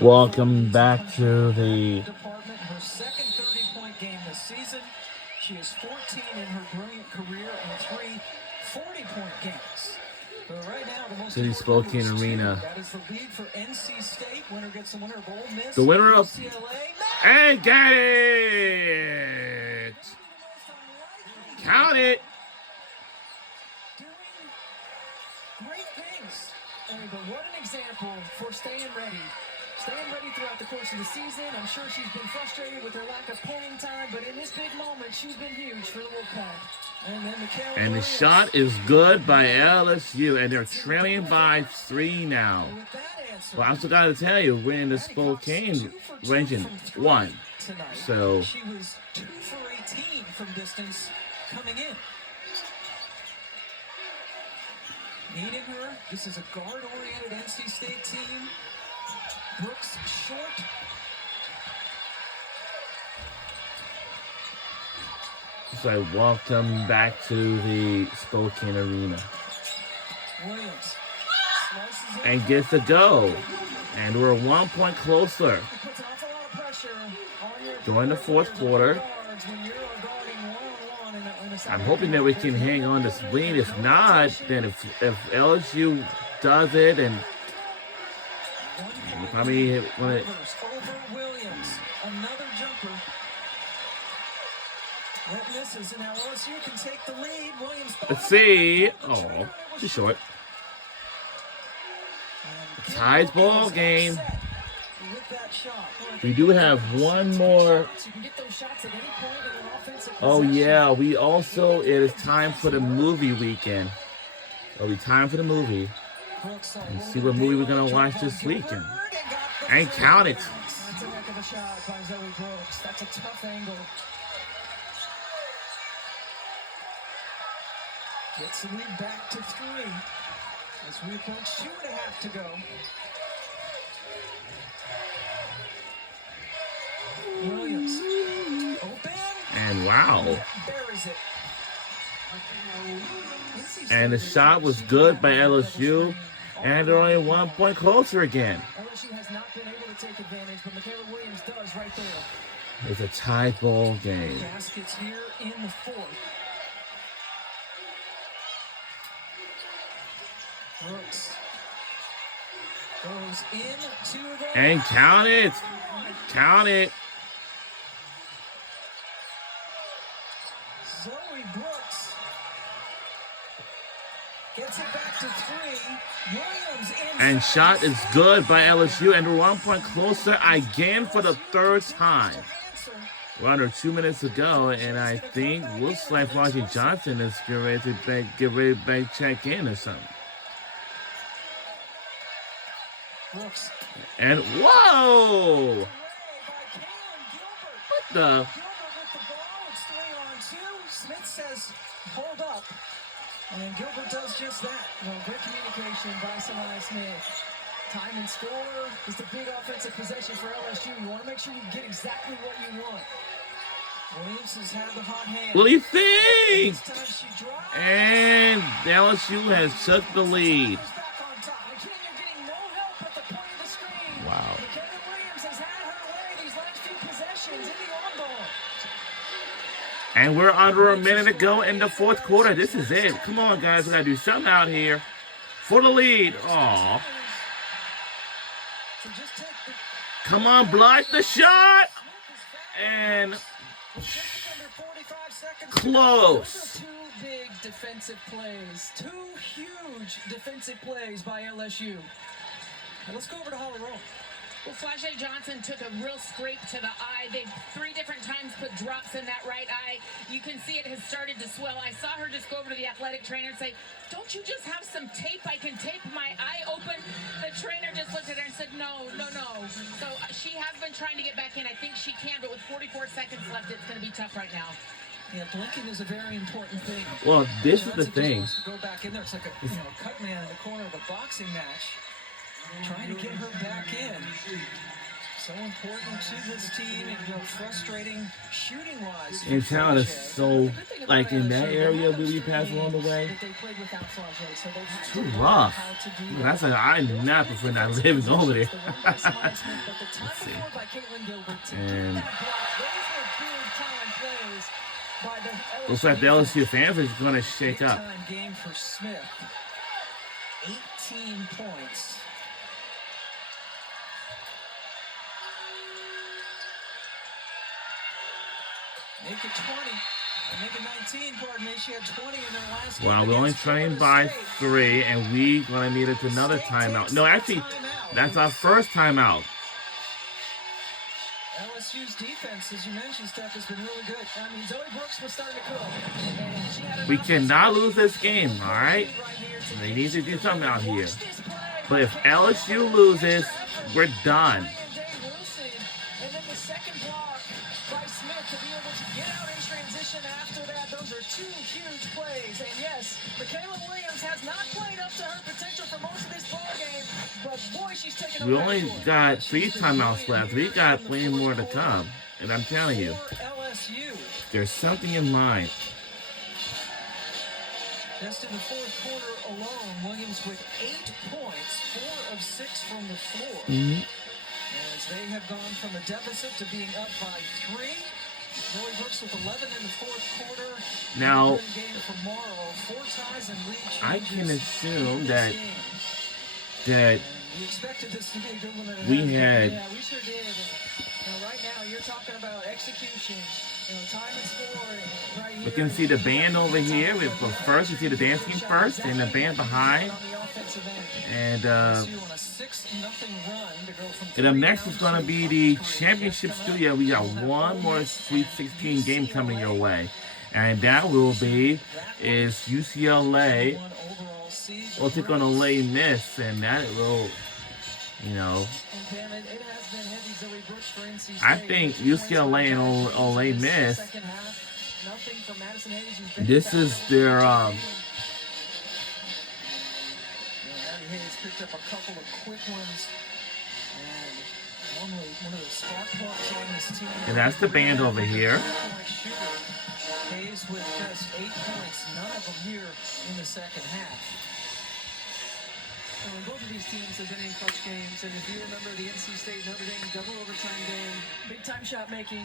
Welcome back to the Her second 30-point game this season. She is 14 in her brilliant career and 3 40-point games. But right now, the most City Spokane Arena. That is the lead for NC State. Winner gets the winner of Ole Miss. The winner of UCLA. And get it! Count it! Doing great things. But what an example for staying ready. Staying ready throughout the course of the season. I'm sure she's been frustrated with her lack of playing time, but in this big moment, she's been huge for the Wolfpack. And the shot is good by LSU, and they're trailing by 3 now. Well, I still got to tell you, we're in the Spokane ranking 1. So she was 2 for 18 from distance coming in. Needing her. This is a guard-oriented NC State team. Brooks short. So welcome back to the Spokane Arena. Williams and gets the go. And we're 1 point closer. During the fourth quarter. I'm hoping that we can hang on this lead. If not, then if LSU does it, and probably when it. Another jumper. That misses, and now LSU can take the lead. Williams. Let's see. Oh, too short. Ties ball game. We do have one more. Oh yeah, we also, it is time for the movie weekend. It'll be time for the movie. And see what movie we're gonna watch this weekend. And count it. That's a heck of a shot by Zoe Brooks. That's a tough angle. Gets the lead back to 3. As we approach 2.5 to go. Williams. Open. And wow. Buries it. And the shot was good by LSU. And they're only 1 point closer again. LSU has not been able to take advantage, but Michaela Williams does right there. It's a tie ball game. Baskets here in the 4th. Brooks goes into the and count it. Count it. Zoe Brooks gets it back to 3. Williams and shot is good by LSU, and we're 1 point closer again for the 3rd time. We're under 2 minutes to go, and I think looks like Roger Johnson is getting ready to check in or something. Brooks. And whoa! What the? Smith says, hold up. And Gilbert does just that. Well, great communication by Samaya Smith. Time and score is the big offensive possession for LSU. You want to make sure you get exactly what you want. Williams has had the hot hand. What do you think? And LSU has took the lead. Wow. And we're under a minute to go in the 4th quarter. This is it. Come on, guys. We got to do something out here for the lead. Aw. Come on, block the shot. And close. 2 big defensive plays. 2 huge defensive plays by LSU. And let's go over to Holly Roll. Well, Flashlight Johnson took a real scrape to the eye. They 3 different times put drops in that right eye. You can see it has started to swell. I saw her just go over to the athletic trainer and say, don't you just have some tape? I can tape my eye open. The trainer just looked at her and said, no. So she has been trying to get back in. I think she can, but with 44 seconds left, it's going to be tough right now. Yeah, blinking is a very important thing. Well, this is the thing. Go back in there. It's like a cut man in the corner of a boxing match. Trying to get her back in. So important to this team, and frustrating shooting-wise. And town is so, like, in that area where we pass along the way, it's too rough. That's like, I do not prefer not living over there. Let's see. And looks like the LSU fans are going to shake up. Game for Smith. 18 points. Make it 20. Make it 19, pardon me. She had 20 in their last game. Well, we only trained by 3, and we going to need it another timeout. No, actually, that's our first timeout. LSU's defense, as you mentioned, Steph, has been really good. I mean, Zoe Brooks was starting to cook. We cannot lose this game, all right? They need to do something out here. But if LSU loses, we're done. And then the second block by Smith to be able to get out in transition after that. Those are 2 huge plays. And yes, Michaela Williams has not played up to her potential for most of this ball game. But boy, she's taking We only got 3 timeouts left. We got plenty more to come. And I'm telling you, there's something in mind. Just in the fourth quarter alone, Williams with 8 points, 4 of 6 from the floor. As they have gone from a deficit to being up by 3. Zoe Brooks with 11 in the fourth quarter. Now, for Morrow, 4 ties and lead I can assume that we expected this to be a good one. we had. Yeah, we sure did. Now, right now, you're talking about execution. Time and score right here. We can see the band over here. But first, we see the dance team first, and the band behind. And up next is going to be the championship studio. We got one more Sweet 16 game coming your way. And that will be UCLA will take on Ole Miss. And that will, you know, I think UCLA and Ole Miss, this is their Hayes picked up a couple of quick ones, and one of the spark plugs on this team. And that's the band over here. Hayes with just 8 points, none of them here in the second half. Well, both of these teams have been in clutch games, and if you remember the NC State Notre Dame double overtime game, big time shot making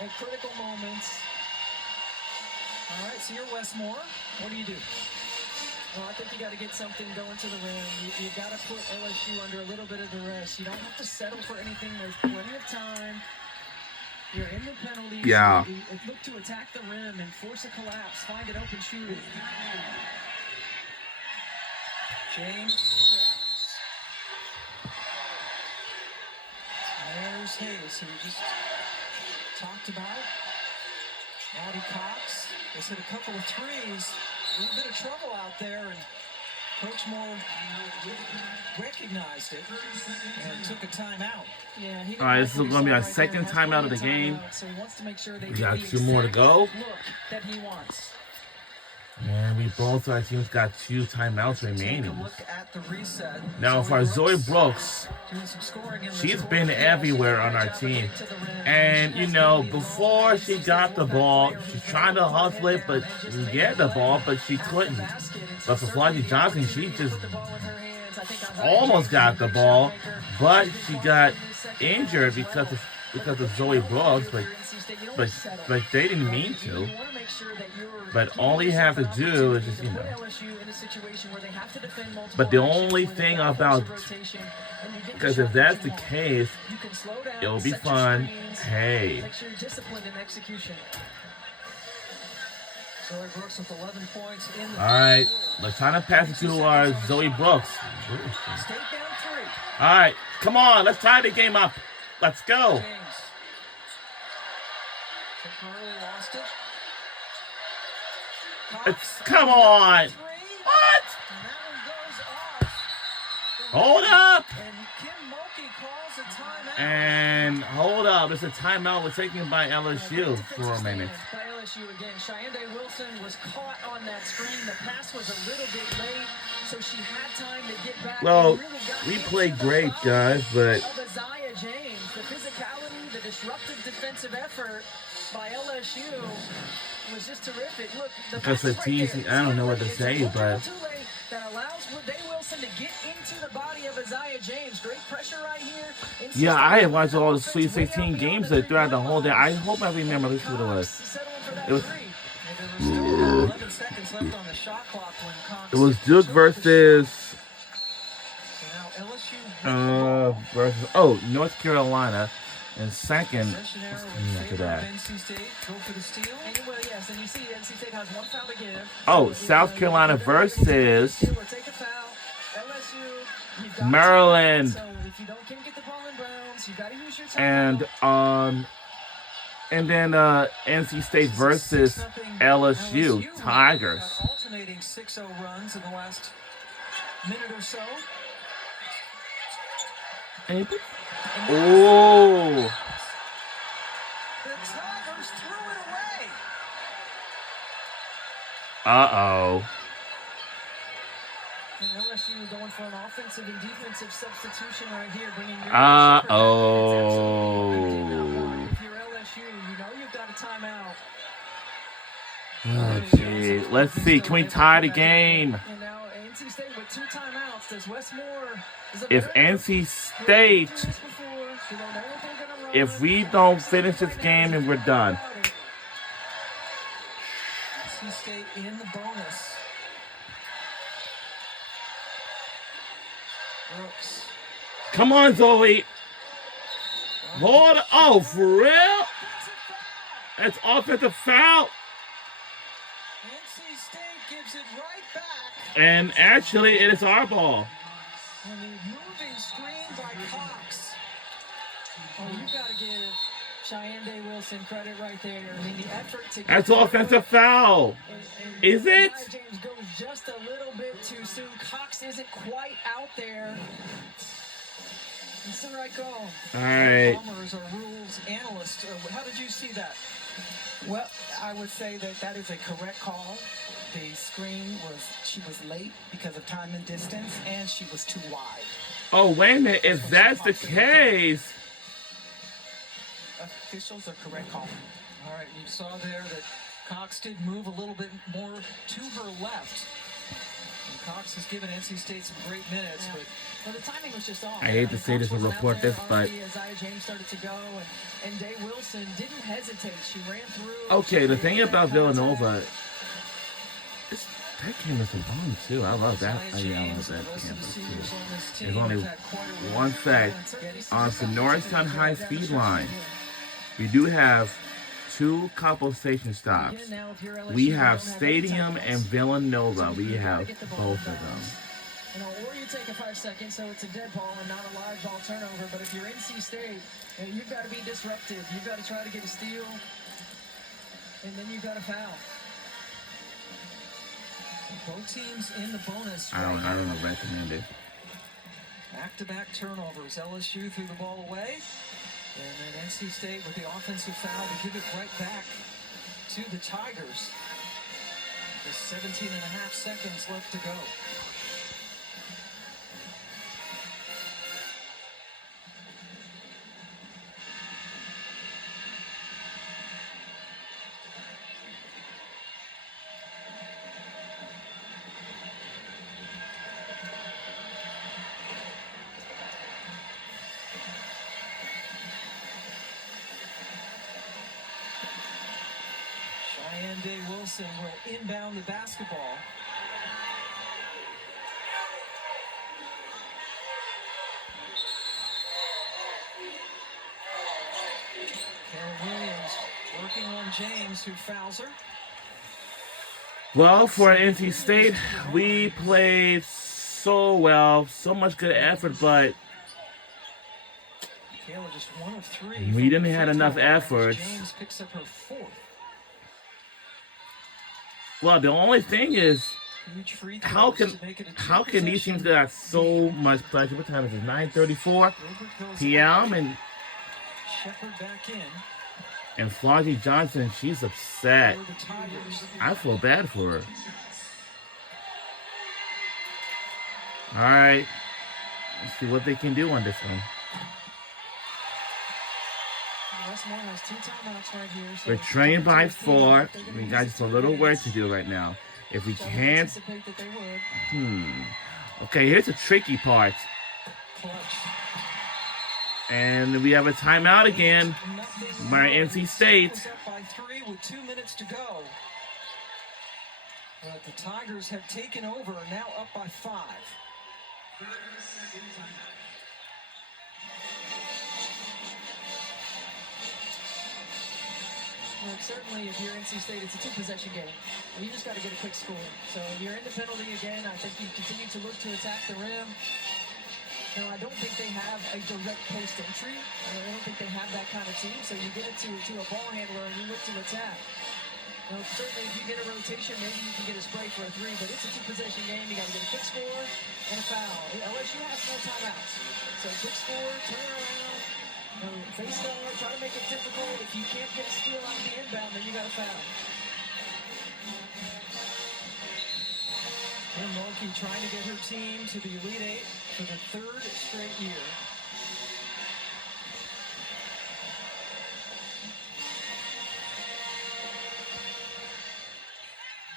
at critical moments. All right, so you're Westmore. What do you do? Well, I think you got to get something going to the rim. You got to put LSU under a little bit of duress. You don't have to settle for anything. There's plenty of time. You're in the penalties. Yeah. Look to attack the rim and force a collapse. Find an open shooter. James. There's Hayes, who we just talked about. Addie Cox. They hit a couple of threes. A little bit of trouble out there, and Coach Moore recognized it and took a timeout. Yeah, all right, this is going to be our second timeout of the game. So he wants to make sure we got 2 more to go. That he wants. And we both, our teams, got 2 timeouts remaining. Look at the reset. Now, for Zoe Brooks, she's been everywhere on our team. And, you know, before she got the ball, she's trying to hustle it, but get the ball, but she couldn't. But for Flossie Johnson, she just almost got the ball, but she got injured because of Zoe Brooks, but they didn't mean to. But all you have to do is just, you know. But the only thing about, because if that's the case, it'll be fun. Hey. All right, let's try to pass it to our Zoe Brooks. All right, come on, let's tie the game up. Let's go. Come on. What? Hold up. And hold up. It's a timeout. We're taken by LSU for a minute. Cheyenne Wilson was caught on that screen. The pass was a little bit late, so she had time to get back. Well, we played great, guys, but defensive effort by LSU was just terrific. Look, the Because pass it's right easy. there. I don't know what to It's a say, little but too late that allows Day Wilson to get into the body of Isaiah James. Great pressure right here. yeah, I have watched all the Sweet 16 games throughout the whole day. I hope I remember this is what it was. It was There were still 11 seconds left on the shot clock when Cox it was Duke took the versus shot. So now LSU versus North Carolina, and second possession error what's in the name after favor of that? NC State. Go for the steal. And, well, yes, and you see NC State has one foul to give. Oh, So, South Carolina versus steal or take a foul. LSU, you've got Maryland. so if you can't get the ball in bounds, you got to use your time. And then NC State versus LSU Tigers. Alternating 6-0 runs in the last minute or so. Oh, The Tigers threw it away. uh-oh. And LSU going for an offensive and defensive substitution right here, bringing your Uh-oh. If you're LSU, you know you've got a timeout. Oh, gee. Let's see. Can we tie the game? And now NC State with 2 timeouts. Does Westmore... If NC State, if we don't finish this game, and we're done. NC State in the bonus. Brooks. Come on, Zoe. Hold on. Oh, for real? That's offensive foul. NC State gives it right back. And actually, it is our ball. And the moving screen by Cox. Oh, you've got to give Cheyenne Day Wilson credit right there. I mean, the effort to get That's offensive foul. and Is it? James goes just a little bit too soon. Cox isn't quite out there. It's the right call. All right. Palmer is a rules analyst. How did you see that? Well, I would say that is a correct call. The screen she was late because of time and distance, and she was too wide. Oh, wait a minute. If that's the case. Officials are correct call. All right, you saw there that Cox did move a little bit more to her left. And Cox has given NC State some great minutes, but the timing was just off. I hate to say this and report this, but Isaiah James started to go, and Day Wilson didn't hesitate. She ran through. okay, the thing about Villanova, that game is fun too. I love that. I love that campus too. There's only one fact on the Norristown High Speed line. We do have 2 couple station stops. We have Stadium and Villanova. We have both of them. You know, or you take a 5 seconds, so it's a dead ball and not a live ball turnover. But if you're NC State, you've got to be disruptive. You've got to try to get a steal, and then you've got to foul. Both teams in the bonus. I don't recommend it. Back-to-back turnovers. LSU threw the ball away, and then NC State with the offensive foul to give it right back to the Tigers. Just 17 and a half seconds left to go. Cheyenne Day Wilson will inbound the basketball. Kara Williams working on James, who fouls her. Well, for NC State, we played so well, so much good effort, but Kayla just 1 of 3. we didn't have enough efforts. James picks up her 4th. Well, the only thing is, how can these teams got so much pressure? What time is it? 9:34 p.m. and Shepard back in. And Flossie Johnson, she's upset. I feel bad for her. All right. Let's see what they can do on this one. West Moore has 2 timeouts right here. So We're trailing by 4. We got just a little work to do right now. If we can't... anticipate that they would. Okay, here's the tricky part. Clutch. And we have a timeout again by NC State. Was up by 3 with 2 minutes to go. But the Tigers have taken over, now up by 5. Look, certainly if you're NC State, it's a 2-possession game. And you just got to get a quick score. So if you're in the penalty again, I think you continue to look to attack the rim. No, I don't think they have a direct post entry. I don't think they have that kind of team. So you get it to a ball handler and you look to attack. Now, certainly if you get a rotation, maybe you can get a spray for a 3, but it's a 2-possession game. You got to get a quick score and a foul. LSU has no timeouts. So quick score, turn around. Face guard, try to make it difficult. If you can't get a steal out of the inbound, then you got a foul. Kim Mulkey trying to get her team to the Elite 8 for the 3rd straight year.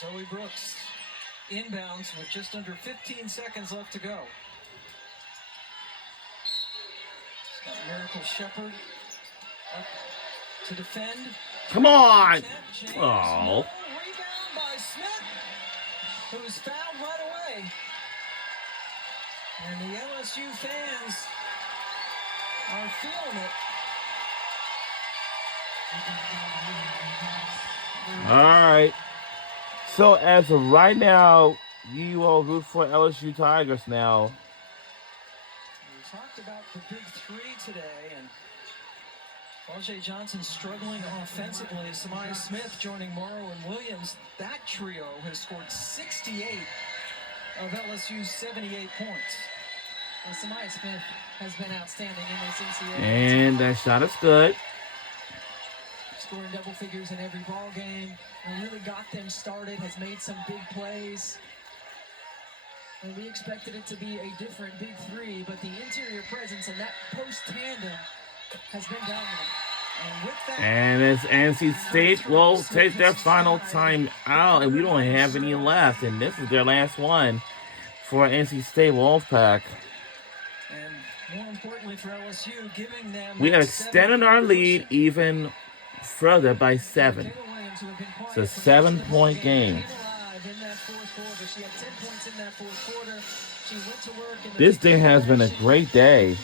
Zoe Brooks inbounds with just under 15 seconds left to go. Miracle Shepherd up to defend. Come on! James, Oh. Rebound by Smith, who's fouled right away. And the LSU fans are feeling it. All right. So as of right now, you all root for LSU Tigers now. We talked about the big 3 today, and L.J. Johnson struggling offensively. Samaya Smith joining Morrow and Williams. That trio has scored 68 of LSU's 78 points. Well, Samaya Smith has been outstanding in this NCAA. And that shot is good. Scoring double figures in every ball game. And really got them started, has made some big plays. And we expected it to be a different big 3, but the interior presence and that post tandem has been dominant. And with that, And as NC State will take their final time out, and we don't have any left. And this is their last one for NC State Wolfpack. and more importantly for LSU, giving them We have extended our lead even further by 7. It's a 7-point game. This day has been a great day.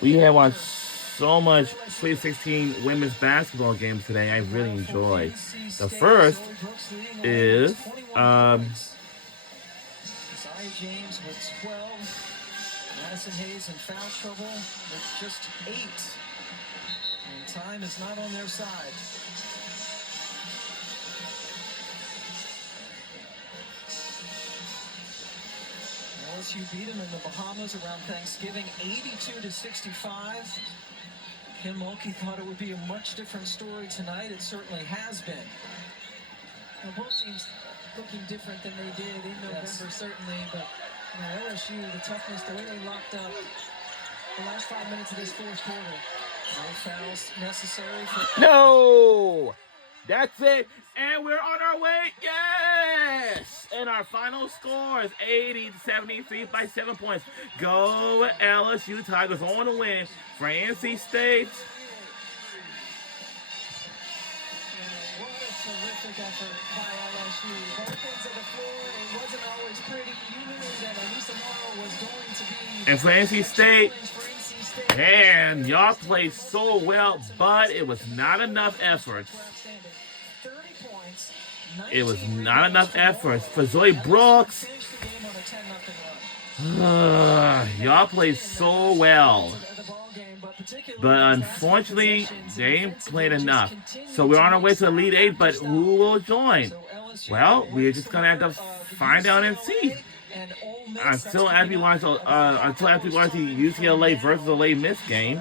We have watched so much Sweet 16 women's basketball games today. I really enjoyed. The first is James with 12. Madison Hayes in foul trouble with just 8. And time is not on their side. LSU beat them in the Bahamas around Thanksgiving, 82-65. Kim Mulkey thought it would be a much different story tonight. It certainly has been. Well, both teams looking different than they did in November, certainly. But LSU, the toughness, the way they locked up the last 5 minutes of this 4th quarter. No fouls necessary for... No! That's it. And we're on our way. Yes! And our final score is 80-73 by 7 points. Go LSU Tigers on to win for NC State. What a terrific effort by LSU. Both ends of the floor, it wasn't always pretty. You knew that Elisa Morrow was going to be... And for NC State, man, y'all played so well, but it was not enough effort. It was not enough effort for Zoe Brooks. Y'all played so well. But unfortunately, they ain't played enough. So we're on our way to the Elite 8, but who will join? Well, we're just going to have to find out and see. Until after we watch the UCLA versus Ole Miss game.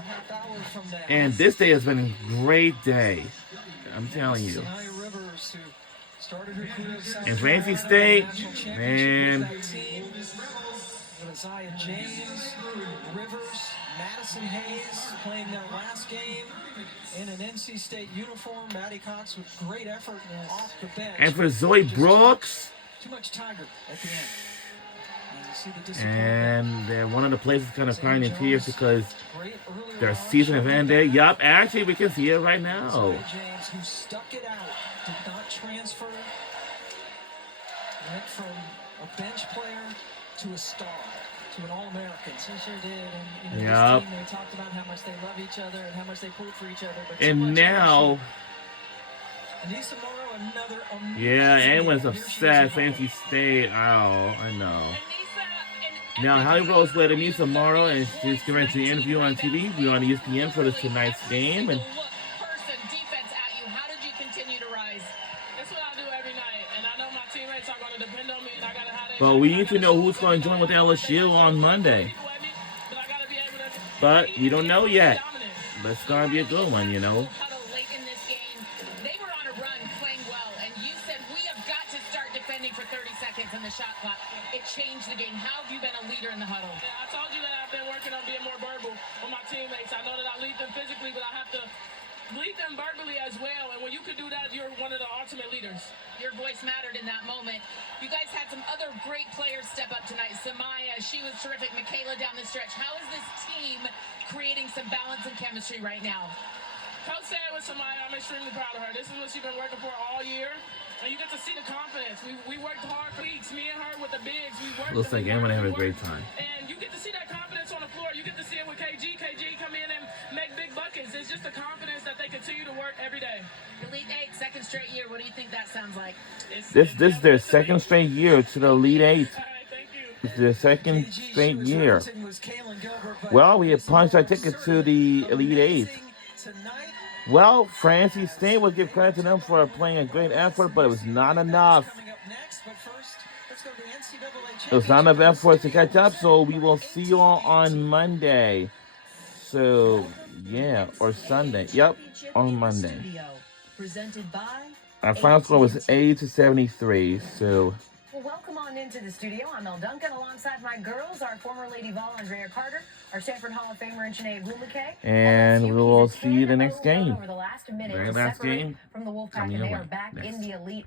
And this day has been a great day. I'm telling you. And for NC State, man, of Isaiah James, Rivers, Madison Hayes playing their last game in an NC State uniform. Maddie Cox with great effort off the bench. And for Zoe Brooks. Too much Tiger at the end. And one of the places kind of crying in tears because their season have ended. Yup, actually, we can see it right now. James, who stuck it out, did not transfer. Went from a bench player to a star, to an All-American. He sure did. And you know, his team, they talked about how much they love each other and how much they pulled for each other. But and now, Anissa Morrow, another amazing everyone's upset. Fancy State. Oh, I know. Now, Holly Rose with Anissa Morrow, and she's getting ready to interview on TV. We're on ESPN for this tonight's game. And person, defense at you. How did you continue to rise? That's what I do every night, and I know my teammates are going to depend on me, and I got to have that. but we need to know who's going to join with LSU on Monday. But we don't know yet. But it's going to be a good one, you know. Late in this game, they were on a run, playing well, and you said we have got to start defending for 30 seconds in the shot clock. It changed the game. How have you been a leader in the huddle? Yeah, I told you that I've been working on being more verbal with my teammates. I know that I lead them physically, but I have to lead them verbally as well. And when you can do that, you're one of the ultimate leaders. Your voice mattered in that moment. You guys had some other great players step up tonight. Samaya, she was terrific. Michaela down the stretch. How is this team creating some balance and chemistry right now? Coach said with Samaya, I'm extremely proud of her. This is what she's been working for all year. And you get to see the confidence. We worked hard for weeks. Me and her with the bigs. We worked. Looks like everyone having a great time. And you get to see that confidence on the floor. You get to see it with KG. KG come in and make big buckets. It's just the confidence that they continue to work every day. Elite Eight, second straight year. What do you think that sounds like? This is their second straight year to the Elite Eight. All right, thank you. It's their second straight year. Well, we have punched our ticket to the Elite Eight. Well, Francie State will give credit to them for playing a great effort, but it was not enough. It was not enough effort to catch up, so we will see you all on Monday. So, yeah, or Sunday. Yep, on Monday. Our final score was 80-73, so... Well, welcome on into the studio. I'm Mel Duncan alongside my girls, our former Lady Vol, Andrea Carter, our Stanford Hall of Famer, Sinead Blumenke. And we will see you the next game. Over the last minute, Very last game from the Wolfpack, and they are back in the Elite